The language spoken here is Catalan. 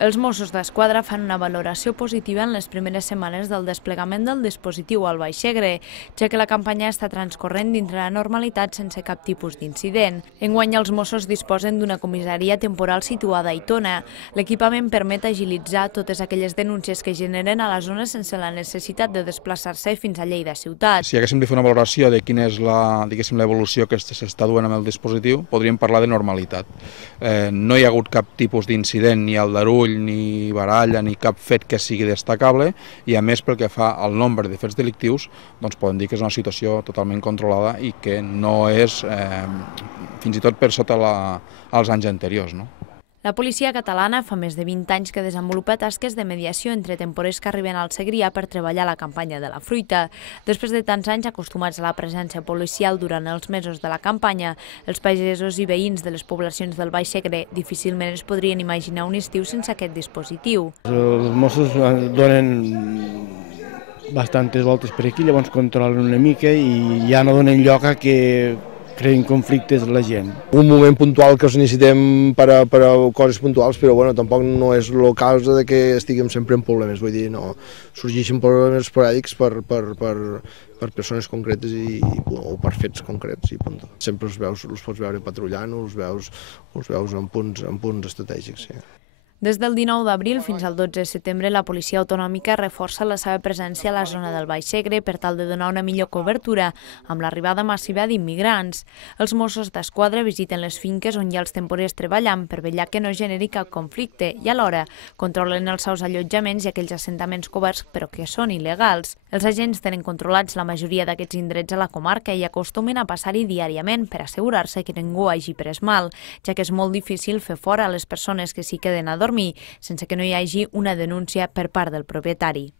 Els Mossos d'Esquadra fan una valoració positiva en les primeres setmanes del desplegament del dispositiu al Baix Segre, ja que la campanya està transcorrent dintre la normalitat sense cap tipus d'incident. Enguany els Mossos disposen d'una comissaria temporal situada a Aitona. L'equipament permet agilitzar totes aquelles denúncies que generen a la zona sense la necessitat de desplaçar-se fins a Lleida ciutat. Si haguéssim de fer una valoració de quina és l'evolució que s'està duent amb el dispositiu, podríem parlar de normalitat. No hi ha hagut cap tipus d'incident, ni aldarull, ni baralla, ni cap fet que sigui destacable, i a més pel que fa al nombre de fets delictius, doncs podem dir que és una situació totalment controlada i que no és fins i tot per sota als anys anteriors, no? La policia catalana fa més de 20 anys que desenvolupa tasques de mediació entre temporers que arriben al Segrià per treballar la campanya de la fruita. Després de tants anys acostumats a la presència policial durant els mesos de la campanya, els pagesos i veïns de les poblacions del Baix Segre difícilment es podrien imaginar un estiu sense aquest dispositiu. Els Mossos donen bastantes voltes per aquí, llavors controlen una mica i ja no donen lloc a que creen conflictes la gent. Un moment puntual que els necessitem per a coses puntuals, però bueno, tampoc no és la causa de que estiguem sempre en problemes, vull dir, no sorgeixen problemes esporàdics per persones concretes o per fets concrets i punt. Sempre els pots veure patrullant, els veus en punts estratègics, sí. Des del 19 d'abril fins al 12 de setembre, la policia autonòmica reforça la seva presència a la zona del Baix Segre per tal de donar una millor cobertura amb l'arribada massiva d'immigrants. Els Mossos d'Esquadra visiten les finques on hi ha els temporers treballant per vetllar que no generi cap conflicte i alhora controlen els seus allotjaments i aquells assentaments coberts però que són il·legals. Els agents tenen controlats la majoria d'aquests indrets a la comarca i acostumen a passar-hi diàriament per assegurar-se que ningú hagi pres mal, ja que és molt difícil fer fora a les persones que s'hi queden a dormir sense que no hi hagi una denúncia per part del propietari.